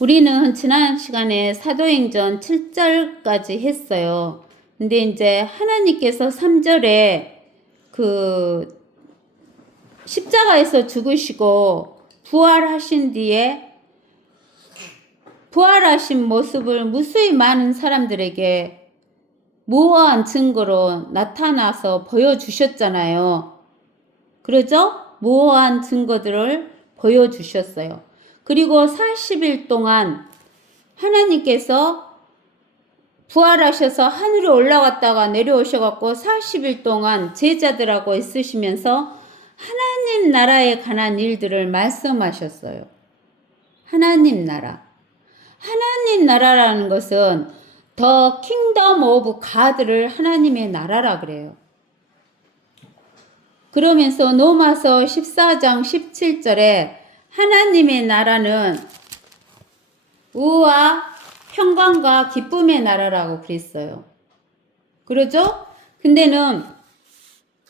우리는 지난 시간에 사도행전 7절까지 했어요. 근데 이제 하나님께서 3절에 그 십자가에서 죽으시고 부활하신 뒤에 부활하신 모습을 무수히 많은 사람들에게 무어한 증거로 나타나서 보여주셨잖아요. 그러죠? 무어한 증거들을 보여주셨어요. 그리고 40일 동안 하나님께서 부활하셔서 하늘에 올라갔다가 내려오셔갖고 40일 동안 제자들하고 있으시면서 하나님 나라에 관한 일들을 말씀하셨어요. 하나님 나라. 하나님 나라라는 것은 The Kingdom of God를 하나님의 나라라 그래요. 그러면서 로마서 14장 17절에 하나님의 나라는 의와 평강과 기쁨의 나라라고 그랬어요. 그러죠? 근데는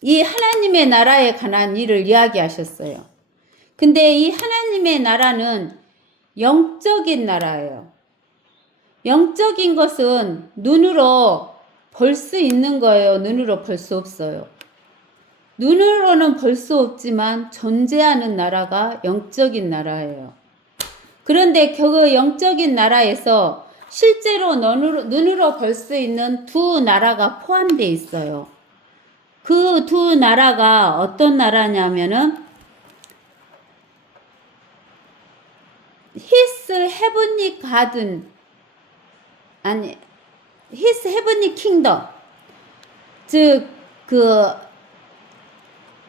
이 하나님의 나라에 관한 일을 이야기하셨어요. 근데 이 하나님의 나라는 영적인 나라예요. 영적인 것은 눈으로 볼 수 있는 거예요. 눈으로 볼 수 없어요. 눈으로는 볼 수 없지만 존재하는 나라가 영적인 나라예요. 그런데 그 영적인 나라에서 실제로 눈으로 볼 수 있는 두 나라가 포함되어 있어요. 그 두 나라가 어떤 나라냐면은 His Heavenly Garden, 아니 His Heavenly Kingdom, 즉 그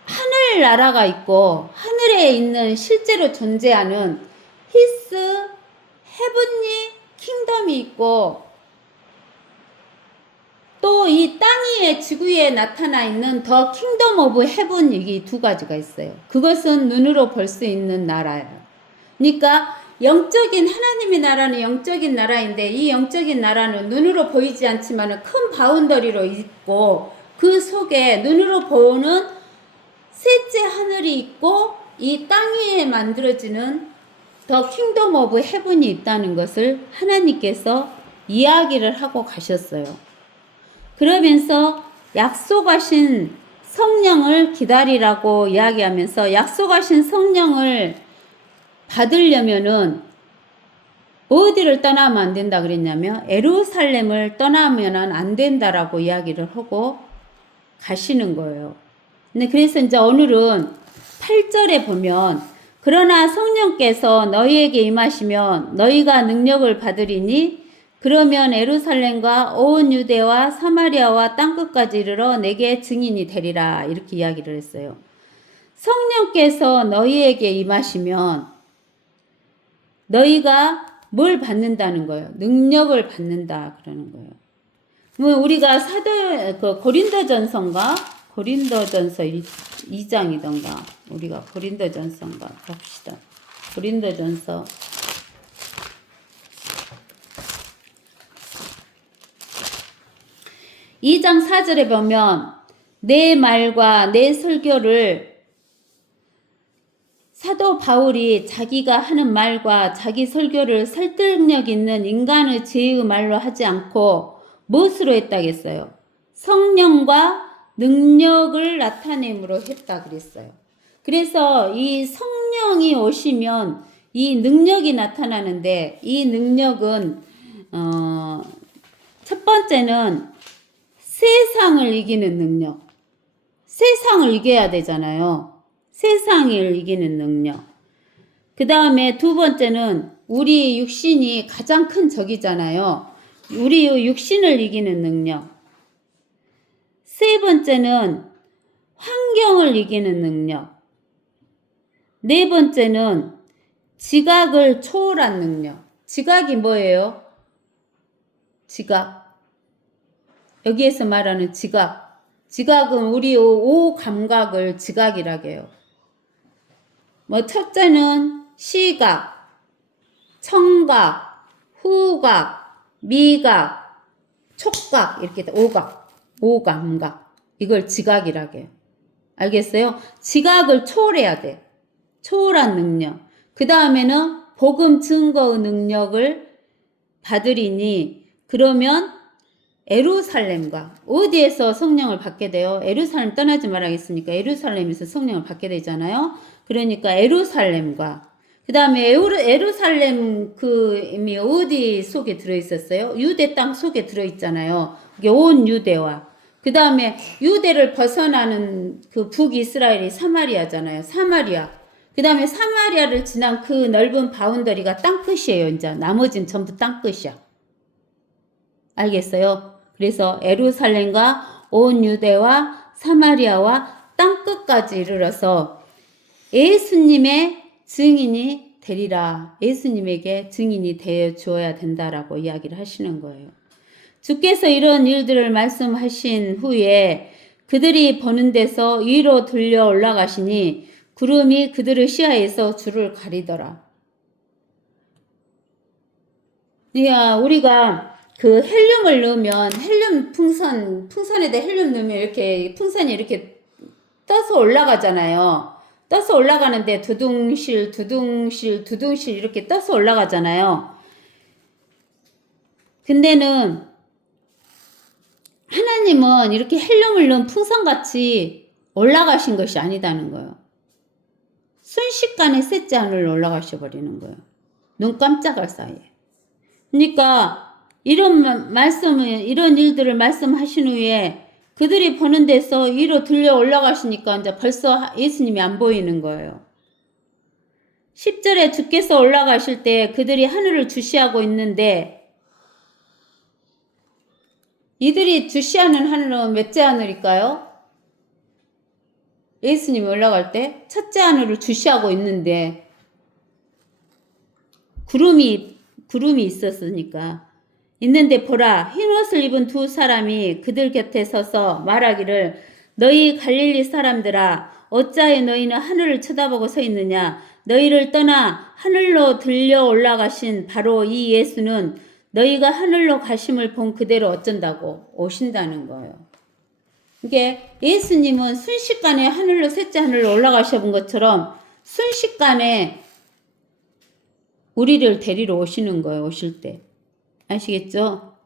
하늘 나라가 있고 하늘에 있는 실제로 존재하는 His Heavenly Kingdom이 있고 또 이 땅 위에 지구 위에 나타나 있는 The Kingdom of Heaven, 이 두 가지가 있어요. 그것은 눈으로 볼 수 있는 나라예요. 그러니까 영적인 하나님의 나라는 영적인 나라인데 이 영적인 나라는 눈으로 보이지 않지만 큰 바운더리로 있고 그 속에 눈으로 보는 셋째 하늘이 있고 이 땅 위에 만들어지는 더 킹덤 오브 헤븐이 있다는 것을 하나님께서 이야기를 하고 가셨어요. 그러면서 약속하신 성령을 기다리라고 이야기하면서 약속하신 성령을 받으려면은 어디를 떠나면 안 된다 그랬냐면 예루살렘을 떠나면은 안 된다라고 이야기를 하고 가시는 거예요. 근데 그래서 이제 오늘은 8절에 보면 그러나 성령께서 너희에게 임하시면 너희가 능력을 받으리니 그러면 예루살렘과 온 유대와 사마리아와 땅끝까지 이르러 내게 증인이 되리라, 이렇게 이야기를 했어요. 성령께서 너희에게 임하시면 너희가 뭘 받는다는 거예요? 능력을 받는다 그러는 거예요. 우리가 고린도전서인가? 고린도전서 2장이던가 우리가 고린도전서인가 봅시다. 고린도전서 2장 4절에 보면 내 말과 내 설교를 사도 바울이 자기가 하는 말과 자기 설교를 설득력 있는 인간의 지혜의 말로 하지 않고 무엇으로 했다겠어요? 성령과 능력을 나타냄으로 했다 그랬어요. 그래서 이 성령이 오시면 이 능력이 나타나는데 이 능력은 첫 번째는 세상을 이기는 능력. 세상을 이겨야 되잖아요. 세상을 이기는 능력. 그 다음에 두 번째는 우리 육신이 가장 큰 적이잖아요. 우리 육신을 이기는 능력. 세 번째는 환경을 이기는 능력. 네 번째는 지각을 초월한 능력. 지각이 뭐예요? 지각. 여기에서 말하는 지각. 지각은 우리 오 감각을 지각이라고 해요. 첫째는 시각, 청각, 후각, 미각, 촉각, 이렇게 오감각. 이걸 지각이라고 해요. 알겠어요? 지각을 초월해야 돼. 초월한 능력. 그 다음에는 복음 증거의 능력을 받으리니 그러면 예루살렘과 어디에서 성령을 받게 돼요? 예루살렘 떠나지 말아야겠으니까 예루살렘에서 성령을 받게 되잖아요. 그러니까 예루살렘과 그 다음에 예루살렘 그 이미 어디 속에 들어있었어요? 유대 땅 속에 들어있잖아요. 이게 온 유대와 그 다음에 유대를 벗어나는 그 북이스라엘이 사마리아잖아요. 사마리아. 그 다음에 사마리아를 지난 그 넓은 바운더리가 땅끝이에요. 이제 나머지는 전부 땅끝이야. 알겠어요? 그래서 예루살렘과 온 유대와 사마리아와 땅끝까지 이르러서 예수님의 증인이 되리라. 예수님에게 증인이 되어 주어야 된다라고 이야기를 하시는 거예요. 주께서 이런 일들을 말씀하신 후에 그들이 보는 데서 위로 들려 올라가시니 구름이 그들의 시야에서 주를 가리더라. 우리가 그 헬륨을 넣으면 헬륨 풍선에다 헬륨 넣으면 이렇게 풍선이 이렇게 떠서 올라가잖아요. 떠서 올라가는데 두둥실 이렇게 떠서 올라가잖아요. 근데는 하나님은 이렇게 헬륨을 넣은 풍선같이 올라가신 것이 아니다는 거예요. 순식간에 셋째 하늘로 올라가셔 버리는 거예요. 눈 깜짝할 사이에. 그러니까 이런 일들을 말씀하신 후에 그들이 보는 데서 위로 들려 올라가시니까 이제 벌써 예수님이 안 보이는 거예요. 10절에 주께서 올라가실 때 그들이 하늘을 주시하고 있는데 이들이 주시하는 하늘은 몇째 하늘일까요? 예수님이 올라갈 때 첫째 하늘을 주시하고 있는데 구름이 있었으니까 있는데 보라 흰옷을 입은 두 사람이 그들 곁에 서서 말하기를 너희 갈릴리 사람들아 어찌하여 너희는 하늘을 쳐다보고 서 있느냐 너희를 떠나 하늘로 들려 올라가신 바로 이 예수는 너희가 하늘로 가심을 본 그대로 어쩐다고 오신다는 거예요. 이게 예수님은 순식간에 하늘로 셋째 하늘로 올라가셔 본 것처럼 순식간에 우리를 데리러 오시는 거예요. 오실 때. 아시겠죠?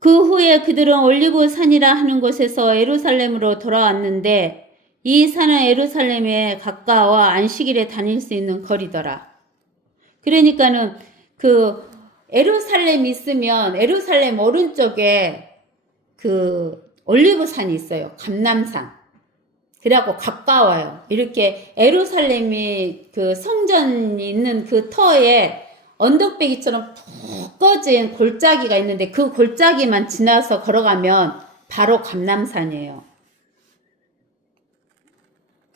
그 후에 그들은 올리브 산이라 하는 곳에서 예루살렘으로 돌아왔는데 이 산은 예루살렘에 가까워 안식일에 다닐 수 있는 거리더라. 그러니까는 그 예루살렘 있으면 예루살렘 오른쪽에 그 올리브 산이 있어요. 감람산. 그래갖고 가까워요. 이렇게 예루살렘이 그 성전이 있는 그 터에 언덕배기처럼 푹 꺼진 골짜기가 있는데 그 골짜기만 지나서 걸어가면 바로 감람산이에요.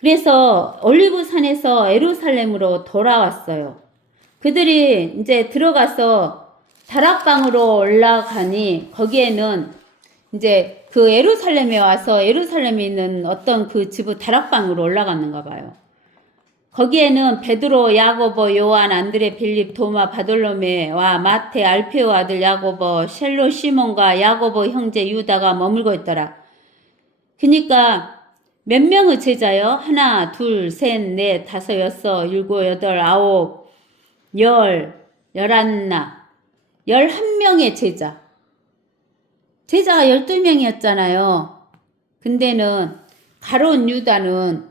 그래서 올리브산에서 예루살렘으로 돌아왔어요. 그들이 이제 들어가서 다락방으로 올라가니 거기에는 이제 그 예루살렘에 와서 예루살렘에 있는 어떤 그 집의 다락방으로 올라갔는가 봐요. 거기에는 베드로, 야고보, 요한, 안드레, 빌립, 도마, 바돌로메와 마테, 알페오 아들 야고보, 셀로 시몬과 야고보 형제 유다가 머물고 있더라. 그러니까 몇 명의 제자요? 하나, 둘, 셋, 넷, 다섯, 여섯, 일곱, 여덟, 아홉, 열, 열한나, 11명의 제자. 제자가 12명이었잖아요. 근데는 가룟 유다는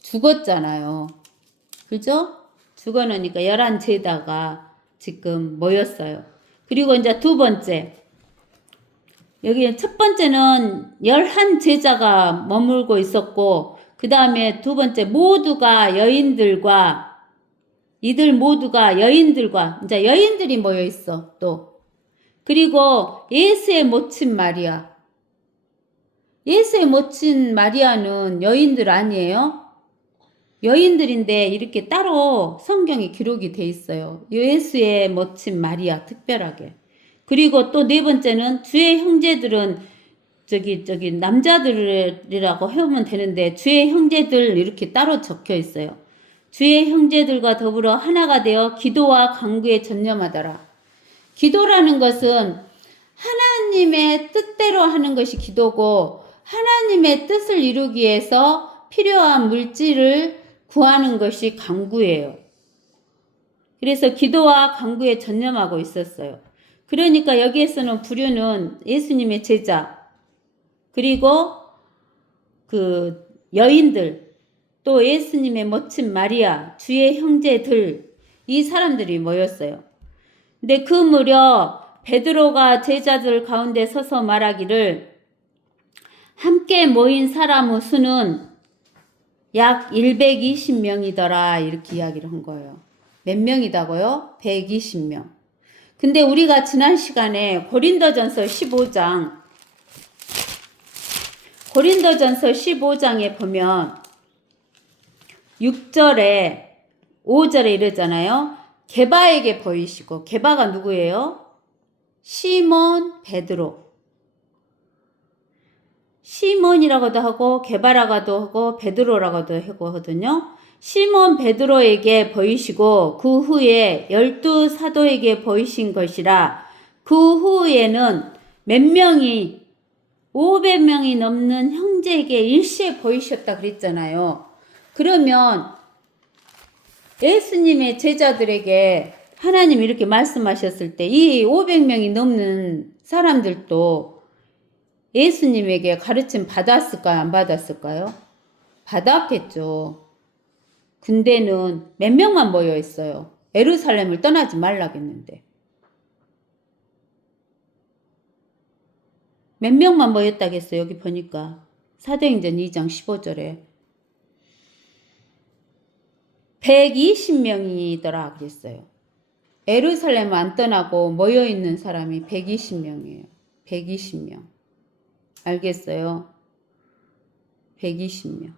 죽었잖아요. 그죠? 죽어놓으니까 11제자가 지금 모였어요. 그리고 이제 두 번째. 여기 첫 번째는 11제자가 머물고 있었고, 그 다음에 두 번째 모두가 여인들과, 이들 모두가 여인들과, 이제 여인들이 모여 있어, 또. 그리고 예수의 모친 마리아. 예수의 모친 마리아는 여인들 아니에요? 여인들인데 이렇게 따로 성경에 기록이 돼 있어요. 예수의 모친 마리아 특별하게. 그리고 또 네 번째는 주의 형제들은 남자들이라고 하면 되는데 주의 형제들 이렇게 따로 적혀 있어요. 주의 형제들과 더불어 하나가 되어 기도와 간구에 전념하더라. 기도라는 것은 하나님의 뜻대로 하는 것이 기도고 하나님의 뜻을 이루기 위해서 필요한 물질을 구하는 것이 간구예요. 그래서 기도와 간구에 전념하고 있었어요. 그러니까 여기에서는 부류는 예수님의 제자, 그리고 그 여인들, 또 예수님의 멋진 마리아, 주의 형제들, 이 사람들이 모였어요. 근데 그 무렵 베드로가 제자들 가운데 서서 말하기를 함께 모인 사람의 수는 약 120명이더라 이렇게 이야기를 한 거예요. 몇 명이다고요? 120명. 근데 우리가 지난 시간에 고린도전서 15장에 보면 6절에 5절에 이러잖아요. 게바에게 보이시고, 게바가 누구예요? 시몬 베드로. 시몬이라고도 하고 게바라고도 하고 베드로라고도 하거든요. 시몬 베드로에게 보이시고 그 후에 12사도에게 보이신 것이라. 그 후에는 몇 명이 500명이 넘는 형제에게 일시에 보이셨다 그랬잖아요. 그러면 예수님의 제자들에게 하나님이 이렇게 말씀하셨을 때 이 500명이 넘는 사람들도 예수님에게 가르침 받았을까요? 안 받았을까요? 받았겠죠. 근데는 몇 명만 모여 있어요. 예루살렘을 떠나지 말라겠는데. 몇 명만 모였다겠어요. 여기 보니까 사도행전 2장 15절에 120명이더라 그랬어요. 예루살렘 안 떠나고 모여있는 사람이 120명이에요. 120명. 알겠어요? 120명.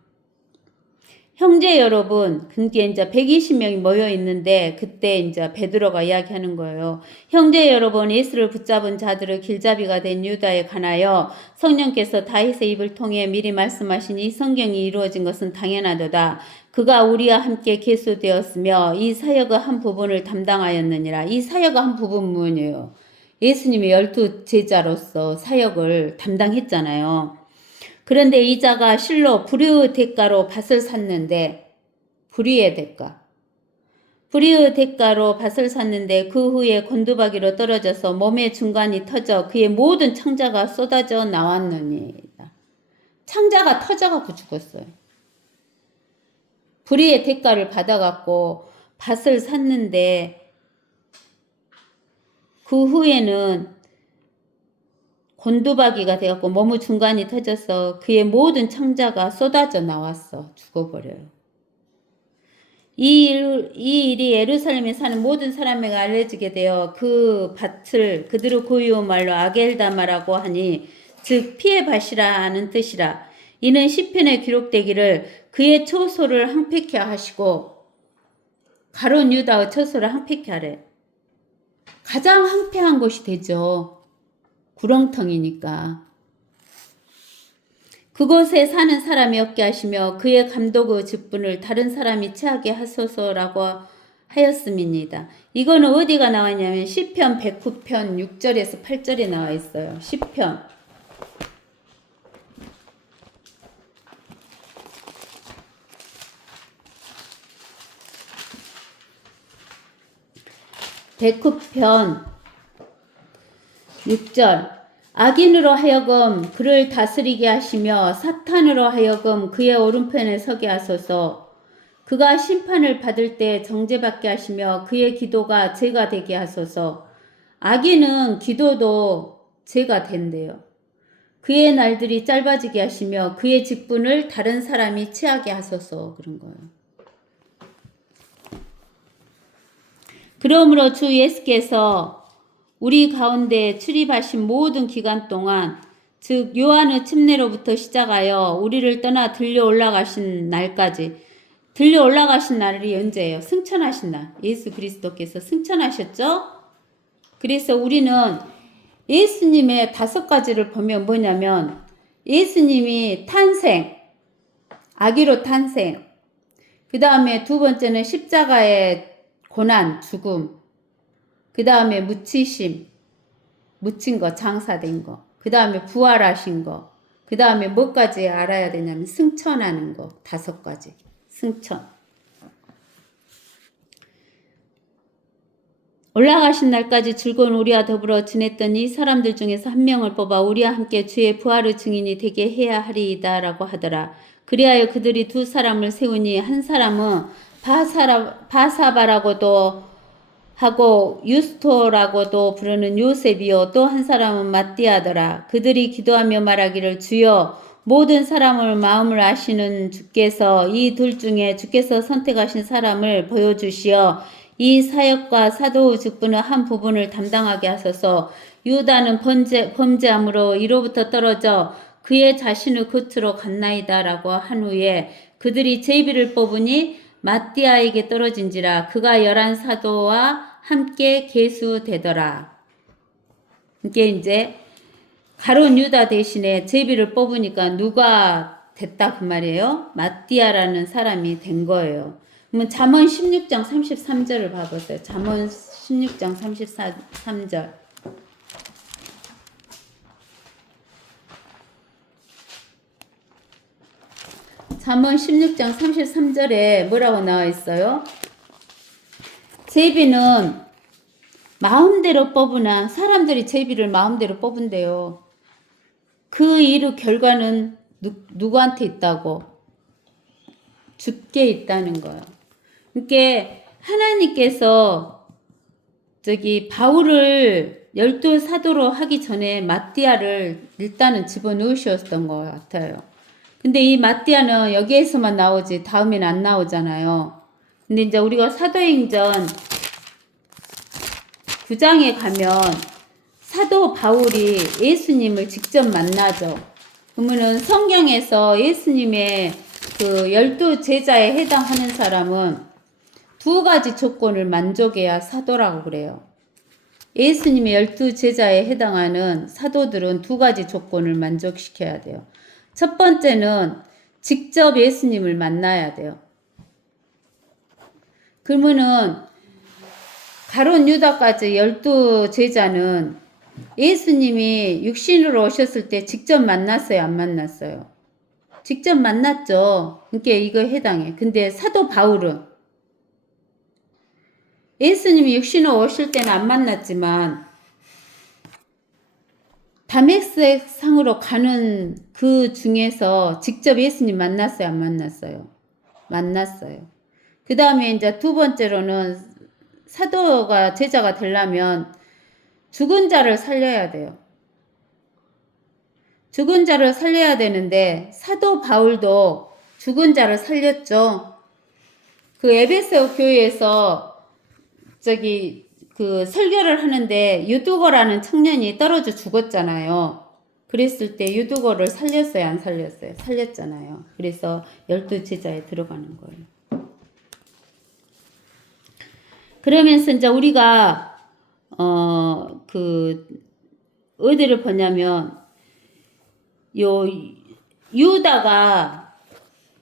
형제 여러분, 그게 이제 120명이 모여 있는데 그때 이제 베드로가 이야기하는 거예요. 형제 여러분, 예수를 붙잡은 자들의 길잡이가 된 유다에 관하여 성령께서 다윗의 입을 통해 미리 말씀하신 이 성경이 이루어진 것은 당연하도다. 그가 우리와 함께 계수되었으며 이 사역의 한 부분을 담당하였느니라. 이 사역의 한 부분이에요. 예수님이 12 제자로서 사역을 담당했잖아요. 그런데 이 자가 실로 불의의 대가로 밭을 샀는데, 불의의 대가로 밭을 샀는데 그 후에 곤두박이로 떨어져서 몸의 중간이 터져 그의 모든 창자가 쏟아져 나왔느니라. 창자가 터져갖고 죽었어요. 불의의 대가를 받아갖고 밭을 샀는데 그 후에는 곤두박이가 되었고 몸의 중간이 터져서 그의 모든 창자가 쏟아져 나왔어. 죽어버려요. 이 일이 예루살렘에 사는 모든 사람에게 알려지게 되어 그 밭을 그들의 고유 말로 아겔다마라고 하니 즉 피의 밭이라는 뜻이라. 이는 시편에 기록되기를 그의 처소를 항폐케 하시고 가론 유다의 처소를 항폐케 하래. 가장 항폐한 곳이 되죠. 구렁텅이니까. 그곳에 사는 사람이 없게 하시며 그의 감독의 직분을 다른 사람이 취하게 하소서라고 하였음입니다. 이거는 어디가 나왔냐면 시편 109편 6절에서 8절에 나와 있어요. 시편 109편 6절 악인으로 하여금 그를 다스리게 하시며 사탄으로 하여금 그의 오른편에 서게 하소서. 그가 심판을 받을 때 정죄받게 하시며 그의 기도가 죄가 되게 하소서. 악인은 기도도 죄가 된대요. 그의 날들이 짧아지게 하시며 그의 직분을 다른 사람이 취하게 하소서. 그런 거예요. 그러므로 주 예수께서 우리 가운데 출입하신 모든 기간 동안 즉 요한의 침례로부터 시작하여 우리를 떠나 들려 올라가신 날까지 들려 올라가신 날이 언제예요? 승천하신 날. 예수 그리스도께서 승천하셨죠? 그래서 우리는 예수님의 5가지를 보면 뭐냐면 예수님이 탄생, 아기로 탄생, 그 다음에 두 번째는 십자가의 고난, 죽음, 그 다음에 묻히심, 묻힌 거, 장사된 거, 그 다음에 부활하신 거, 그 다음에 뭐까지 알아야 되냐면 승천하는 거, 5가지. 승천. 올라가신 날까지 즐거운 우리와 더불어 지냈던 이 사람들 중에서 한 명을 뽑아 우리와 함께 주의 부활의 증인이 되게 해야 하리이다 라고 하더라. 그리하여 그들이 두 사람을 세우니 한 사람은 바사바라고도 하고 유스토라고도 부르는 요셉이요 또 한 사람은 마띠아더라. 그들이 기도하며 말하기를 주여 모든 사람을 마음을 아시는 주께서 이 둘 중에 주께서 선택하신 사람을 보여주시어 이 사역과 사도의 직분의 한 부분을 담당하게 하소서. 유다는 범죄함으로 이로부터 떨어져 그의 자신의 겉으로 갔나이다 라고 한 후에 그들이 제비를 뽑으니 마띠아에게 떨어진지라 그가 11 사도와 함께 계수되더라. 이게 이제 가룟 유다 대신에 제비를 뽑으니까 누가 됐다 그 말이에요. 마띠아라는 사람이 된 거예요. 그러면 잠언 16장 33절을 봐보세요. 잠언 16장 33절. 잠언 16장 33절에 뭐라고 나와 있어요? 제비는 마음대로 뽑으나 사람들이 제비를 마음대로 뽑은대요. 그 일의 결과는 누구한테 있다고? 주께 있다는 거예요. 그러니까 하나님께서 바울을 12 사도로 하기 전에 마띠아를 일단은 집어넣으셨던 것 같아요. 근데 이 마띠아는 여기에서만 나오지 다음에는 안 나오잖아요. 근데 이제 우리가 사도행전 9장에 가면 사도 바울이 예수님을 직접 만나죠. 그러면은 성경에서 예수님의 그 12 제자에 해당하는 사람은 두 가지 조건을 만족해야 사도라고 그래요. 예수님의 12 제자에 해당하는 사도들은 두 가지 조건을 만족시켜야 돼요. 첫 번째는 직접 예수님을 만나야 돼요. 그러면은 가룟 유다까지 12 제자는 예수님이 육신으로 오셨을 때 직접 만났어요? 안 만났어요? 직접 만났죠. 그러니까 이거 해당해. 근데 사도 바울은 예수님이 육신으로 오실 때는 안 만났지만 다메섹 상으로 가는 그 중에서 직접 예수님 만났어요? 안 만났어요? 만났어요. 그 다음에 이제 두 번째로는 사도가 제자가 되려면 죽은 자를 살려야 돼요. 죽은 자를 살려야 되는데 사도 바울도 죽은 자를 살렸죠. 그 에베소 교회에서 그 설교를 하는데 유두거라는 청년이 떨어져 죽었잖아요. 그랬을 때 유두거를 살렸어요? 안 살렸어요? 살렸잖아요. 그래서 12 제자에 들어가는 거예요. 그러면서 이제 우리가 어디를 보냐면 유다가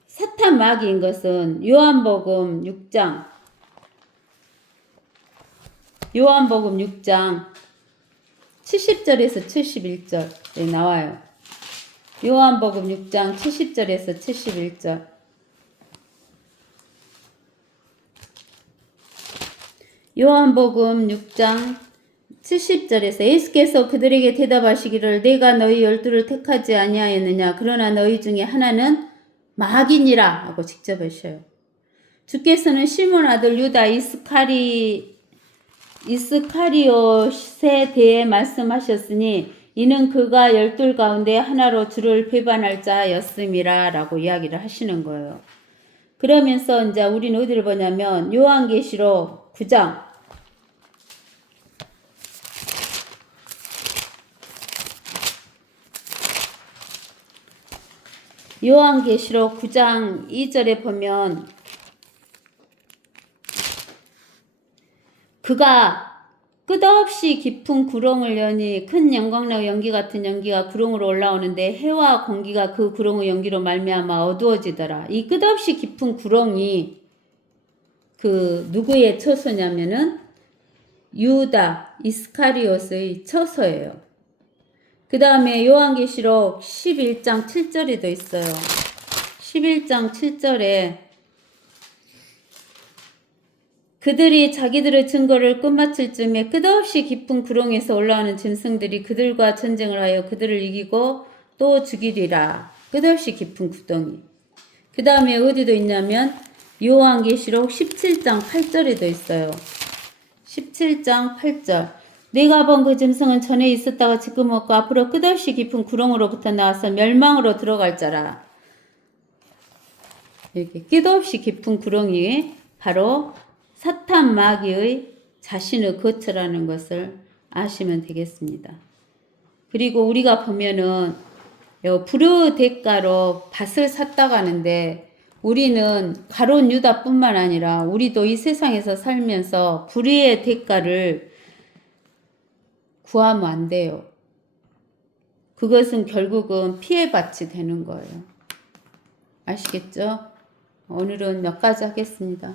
사탄 마귀인 것은 요한복음 6장 70절에서 71절에 나와요. 요한복음 6장 70절에서 71절. 요한복음 6장 70절에서 예수께서 그들에게 대답하시기를 내가 너희 12를 택하지 아니하였느냐 그러나 너희 중에 하나는 마귀니라 하고 직접 하셔요. 주께서는 시몬 아들 유다 이스카리옷에 대해 말씀하셨으니 이는 그가 12 가운데 하나로 주를 배반할 자였음이라 라고 이야기를 하시는 거예요. 그러면서 이제 우리는 어디를 보냐면 요한계시록 9장 요한계시록 9장 2절에 보면 그가 끝없이 깊은 구렁을 여니 큰 영광나무 연기 같은 연기가 구렁으로 올라오는데 해와 공기가 그 구렁의 연기로 말미암아 어두워지더라. 이 끝없이 깊은 구렁이 그 누구의 처소냐면은 유다 이스카리옷의 처소예요. 그 다음에 요한계시록 11장 7절에도 있어요. 11장 7절에 그들이 자기들의 증거를 끝마칠 즈음에 끝없이 깊은 구렁에서 올라오는 짐승들이 그들과 전쟁을 하여 그들을 이기고 또 죽이리라. 끝없이 깊은 구덩이. 그 다음에 어디도 있냐면 요한계시록 17장 8절에도 있어요. 17장 8절. 내가 본 그 짐승은 전에 있었다가 지금 없고 앞으로 끝없이 깊은 구렁으로부터 나와서 멸망으로 들어갈 자라. 이렇게 끝없이 깊은 구렁이 바로 사탄 마귀의 자신의 거처라는 것을 아시면 되겠습니다. 그리고 우리가 보면은 불의 대가로 밭을 샀다고 하는데 우리는 가룟 유다뿐만 아니라 우리도 이 세상에서 살면서 불의의 대가를 구하면 안 돼요. 그것은 결국은 피해받게 되는 거예요. 아시겠죠? 오늘은 몇 가지 하겠습니다.